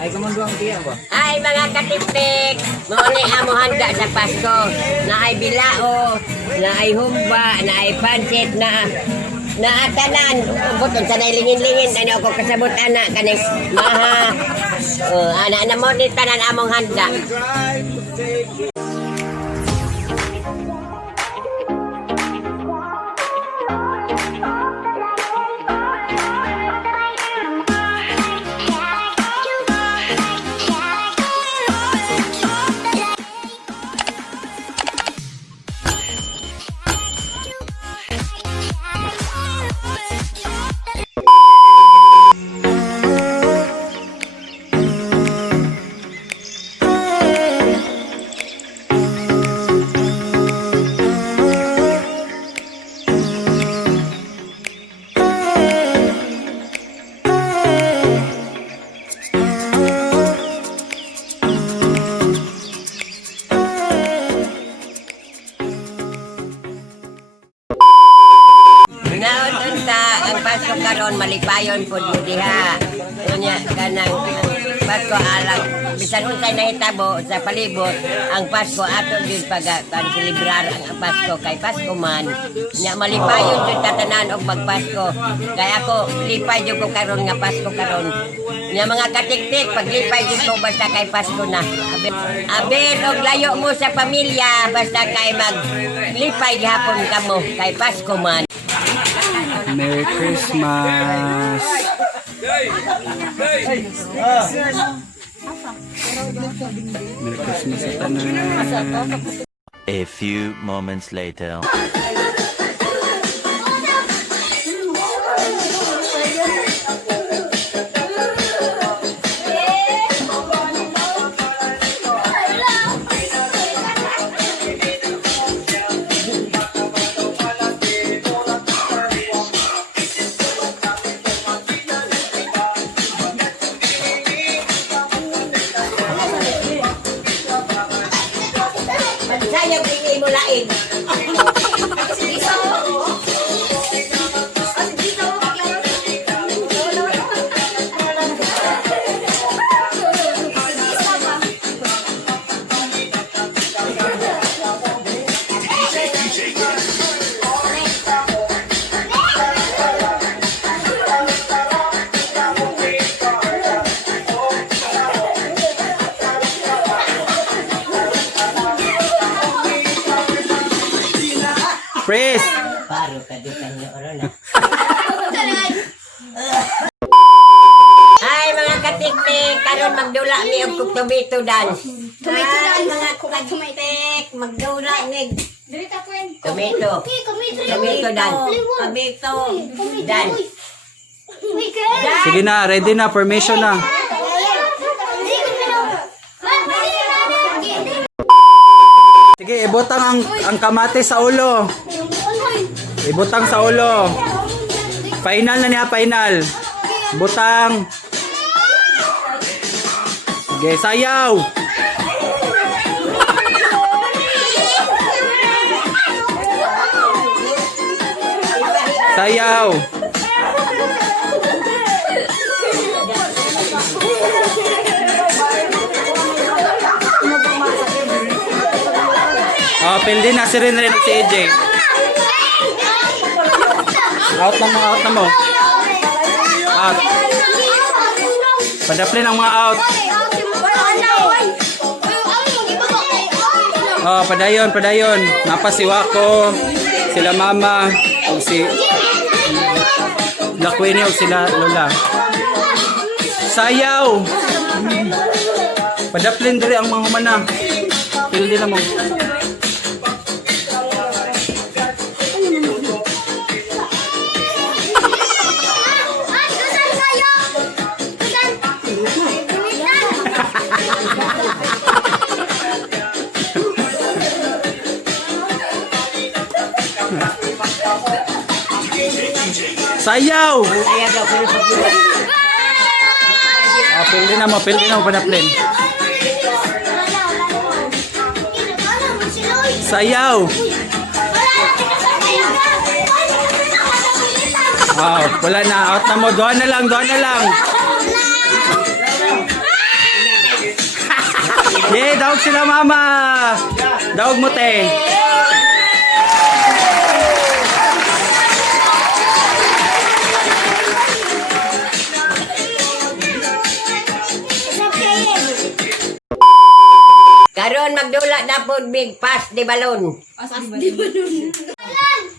Ay, kamunduang tiyan ba? Ay mga katipik, mauni amo handa sa Pasko. Na ay bilao, na ay humba, na ay pansit, na atanan. Buton sa nailingin-lingin, ano ako kasabot anak kaning maha. Anak na mo ni tanan among handa. Pasko karon malipayon pud mo diha. Unya kanang Pasko alang bisan unsay nahitabo sa palibot ang Pasko ato jud pag-celebrar ang Pasko kay Pasko man. Nya malipayon jud tatanan og magpasko. Kay ako lipay jud ko karon nga Pasko karon. Nya mga katiktik paglipay jud ko basta kay Pasko na. Abir og layo mo sa pamilya basta kay maglipay gihapon kamo kay Pasko man. Merry Christmas! Merry Christmas sa tanan. A few moments later. Sayang bigay mo lain. Freeze! Paro ka di kanyo oron na. Ay mga katiktik, karon magdula mi og tomato dance. Tomato dance. Mga katiktik, magdula ni Dirita po yan. tomato. Tomato dance. Tomato dance. Sige na, ready na, formation na. Sige, ibutang ang kamate sa ulo. Ibutang sa ulo. Final na niya, final. Butang. Sige, sayaw. Sayaw. Oh, pildi na si Rin si AJ. Out na mo. Out. Padaplin ang mga out. Oh, padayon. Napa si Wako, sila Mama, o si Lakwini o sila Lola. Sayaw. Padaplin diri ang mga humana. Pildi na mo. Sayaw! Pildi na mo padaplin. Sayaw! Wow, wala na. Out na mo. Doon na lang. daog sila mama. Daog mo te. Karon magdula na po big pass di balon.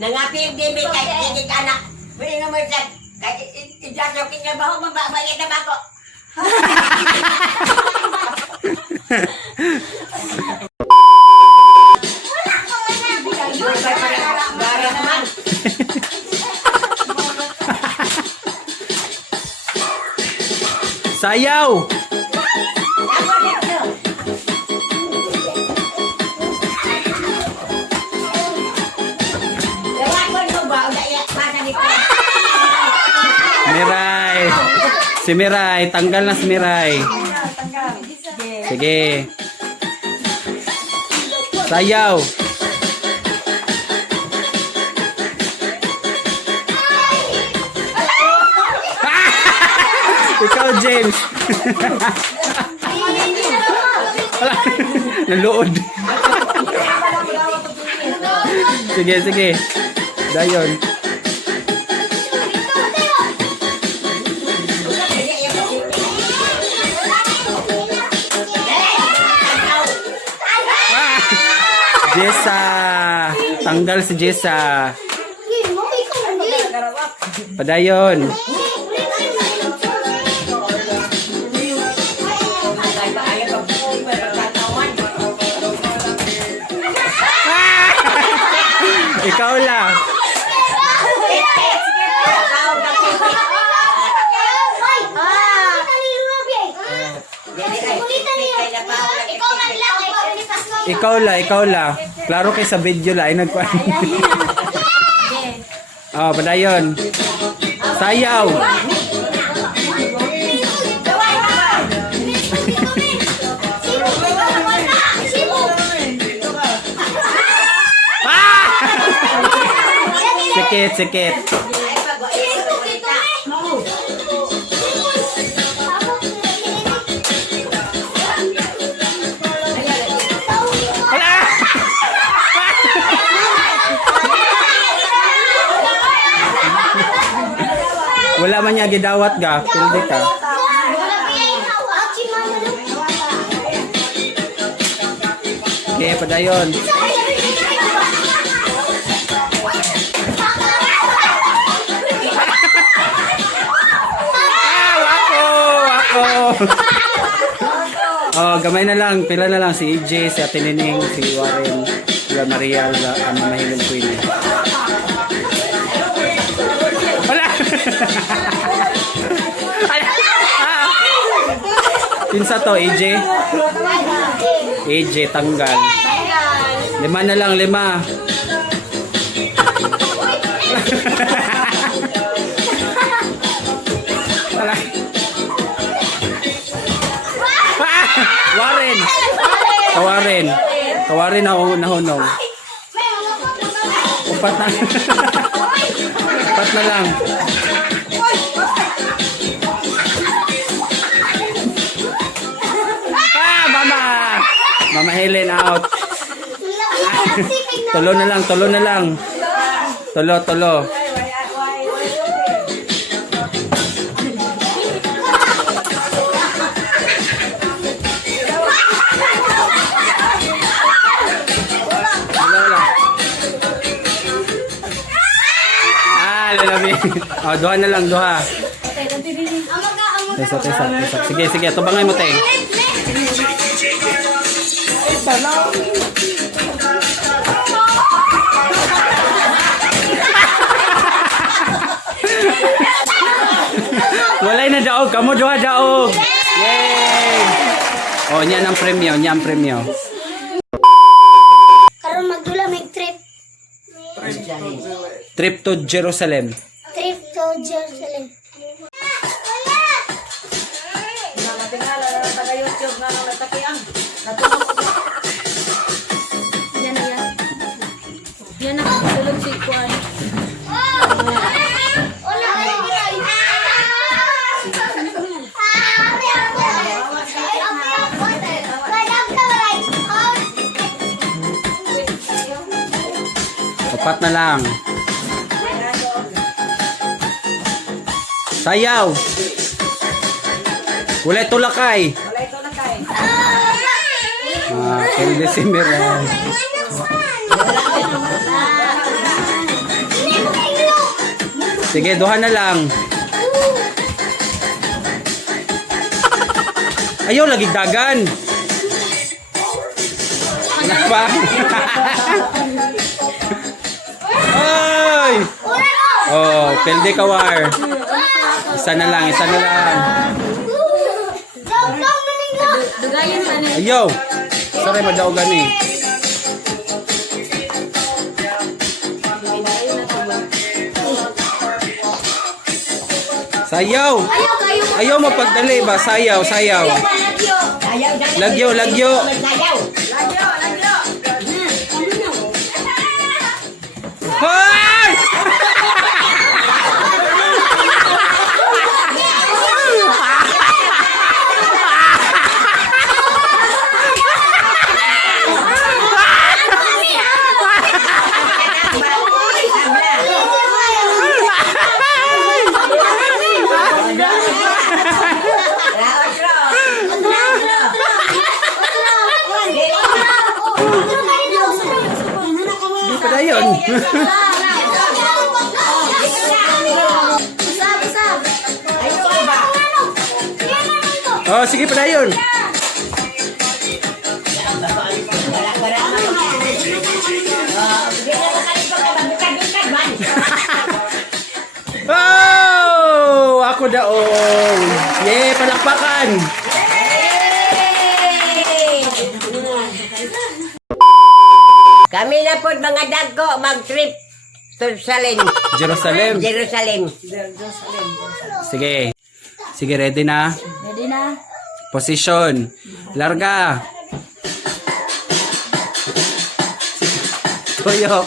Nangapig di mi kay kikik anak. Bili nga mo sa kay ijasokin nga ba ho mabayad na ba ko? Sayaw. Miray. Si Miray, tanggal na si Miray. Sige. Sayaw. Ikaw, James. Naluod. Sige, sige. Dayon. Jessa. Tanggal si Jessa. Padayon. Ikaw lang. Ikaw lang. Klaro kay sa video la ay nagkuan. Oh, padayon. Sayaw. Sikit, sikit. Wala man niya gidawat ga, pildi ka. Okay, padayon. Oh, gamay na lang, pila na lang si EJ, si Ate Nining, si Warren, si Maria, ang mahilong queen. Wala! Pinsa to, EJ? EJ, tanggal. 5 na lang, 5. Wala. Warren. Kawarin. Kawarin na nahunong. 4 na. 4 na lang. Mama. Mama Helen out. Tulo na lang, tulo na lang. Tulo, tulo. Oh, duha na lang, duha. Tesa. Sige, sige, tubangay mo, te. Walay na daog, kamo duha daog. Yay! Oh, niyan ang premyo, niyan ang premyo. Karon magdula may trip. Trip to Jerusalem. Trip to Jerusalem. Yan na tulog si Kwan. Apat na lang. Sayaw. Kulay tulakay. Kelly Simiral. Sige, duha na lang. Ayaw, lagi dagan. Ano pa? Ay! Oh, pelde kawar. Isa na lang, isa na lang. Dugayan man eh. Ayaw! Sorry, madaw gani. Sayaw! Ayaw mapagdali ba? Sayaw, sayaw. Lagyo, lagyo. Hoy! Di pa na yun. Oh, sige pa na yun. Oh! Ako daon. Yay! Palakpakan! Kami na po mga dagko mag-trip to Jerusalem. Jerusalem. Sige. Sige, ready na? Ready na? Position. Larga. Tuyo.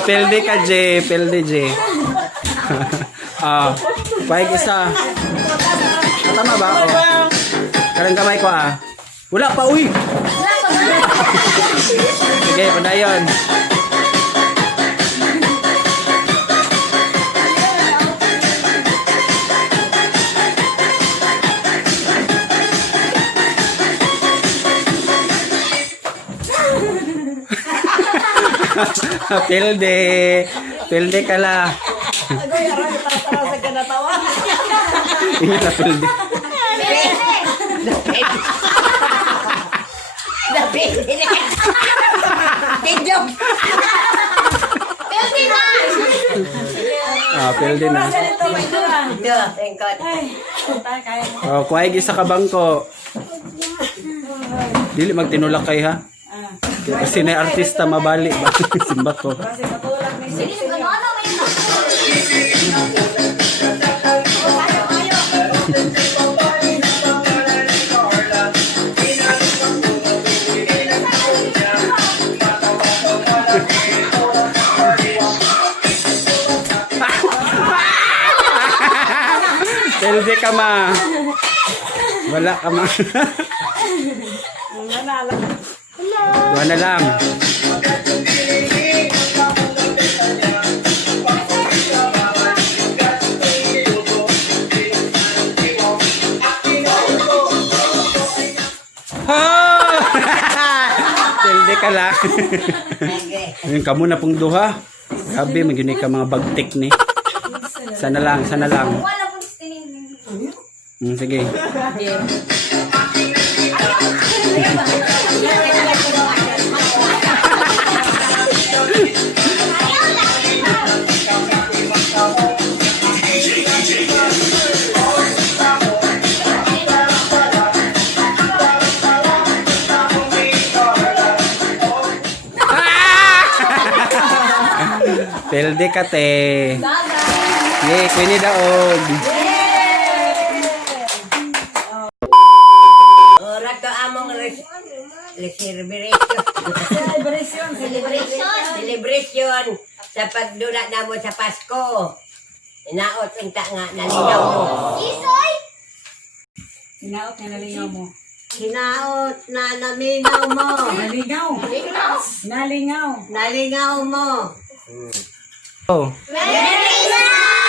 Pelde ka, J. Pelde, J. Paig isa. Tama ba? Oh. Karang kamay ko, Wala pa, uy! Sige, padayon. Pelde. Pelde ka la. Ingat na pelde. Pelde na. Oh, kuhay gisa ka bangko. Dili magtinulak kay ha. Kasi na artista mabali ba simba ko. Pelde ka ma. Wala ka ma. Dua na lang. Pelde ka lang. Ayun, kamu na pong duha. Grabe, magyuni ka mga bagtik ni. Sana lang, sana lang. Sige. Pelde ka te. Yay, kwini daog. Ora to among celebration. sa pagdula na mo sa Pasko. Inaot unta nga naligaw mo. Hinaot na nalingaw mo. Hinaot na naminaw mo. Nalingaw. Nalingaw. Nalingaw mo. Oh. Merry Christmas!